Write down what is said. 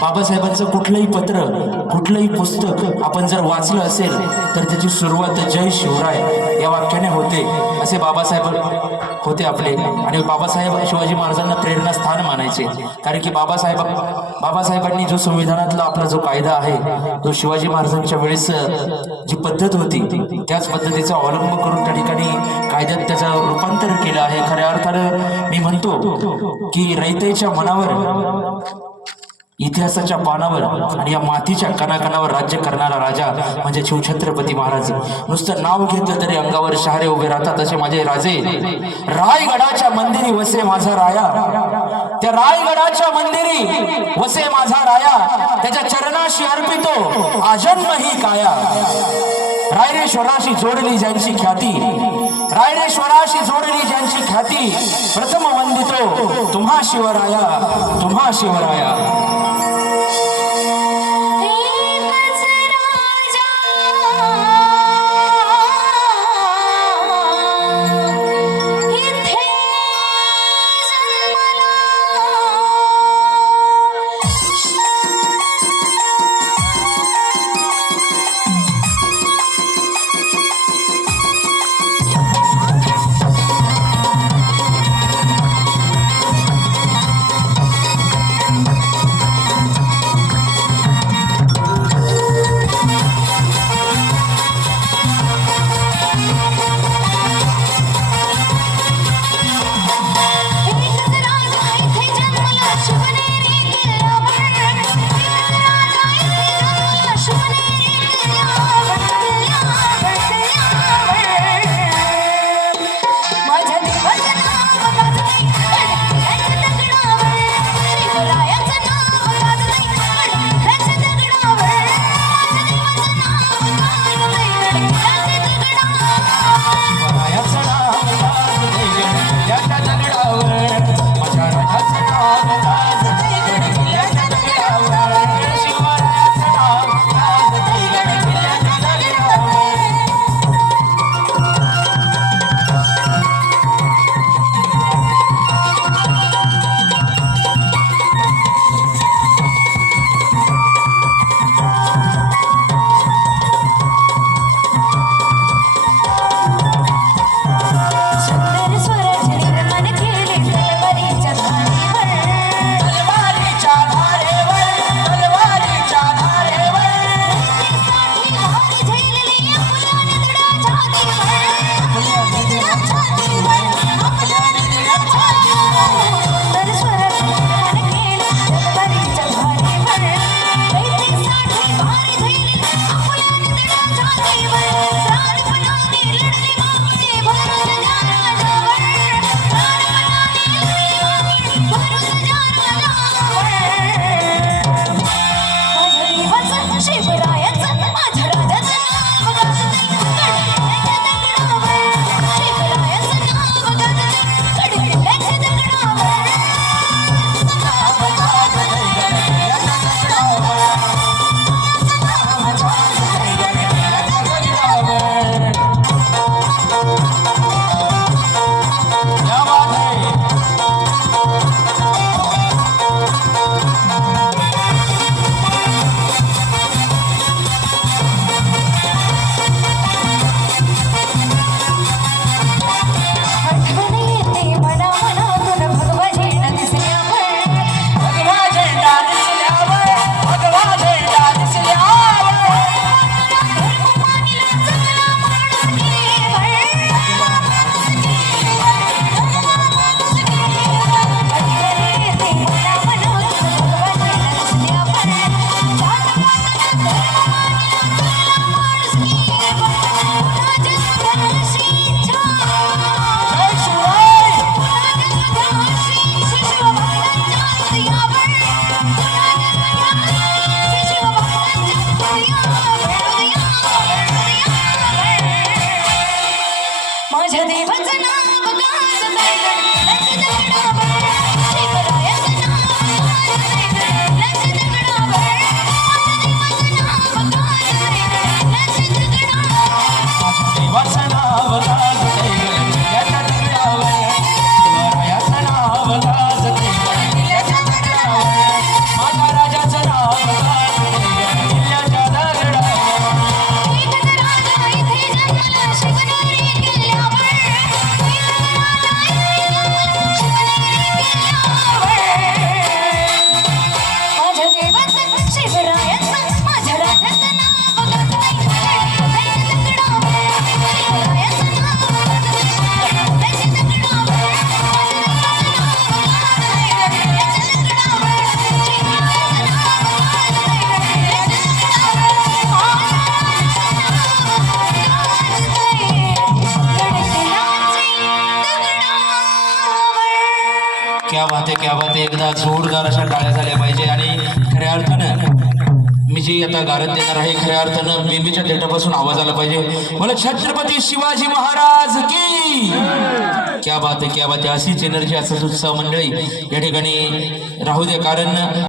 बाबासाहेबांचं कुठलंही पत्र, कुठलंही पुस्तक आपण जर वाचलं असेल तर त्याची सुरुवात जय शिवराय या वाक्याने होते. असे बाबासाहेब होते आपले. आणि बाबासाहेब शिवाजी महाराजांना प्रेरणास्थान मानायचे. कारण की बाबासाहेबांनी जो संविधानातला आपला जो कायदा आहे तो शिवाजी महाराजांच्या वेळेस जी पद्धत होती त्याच पद्धतीचा अवलंब करून त्या ठिकाणी कायद्यात त्याचं रूपांतर केलं आहे. खऱ्या अर्थानं मी म्हणतो की रयतेच्या मनावर, इतिहासाच्या पानावर आणि या मातीच्या कणाकणावर राज्य करणारा राजा म्हणजे शिवछत्रपती महाराज. नुसतं नाव घेतलं तरी अंगावर शहारे उभे राहतात असे माझे राजे. रायगडाच्या मंदिरी वसे माझा राया, त्या रायगडाच्या मंदिरी वसे माझा राया, त्याच्या चरणाशी अर्पितो आजन्म ही काया. रायरेश्वराशी जोडली ज्यांची ख्याती, रायरेश्वराशी जोडली ज्यांची ख्याती, प्रथम वंदितो तुम्हा शिवराया, तुम्हा शिवराया. क्या बात आहे. एकदा जोरदार अशा टाळ्या झाल्या पाहिजे. आणि खऱ्या अर्थानं मी जी आता गारद देणार आहे खऱ्या अर्थानं बेंबीच्या देठापासून आवाज आला पाहिजे. मला छत्रपती शिवाजी महाराज की क्या बात आहे, क्या बात आहे. अशीच एनर्जी, असाच उत्साह मंडळी या ठिकाणी राहू द्या. कारण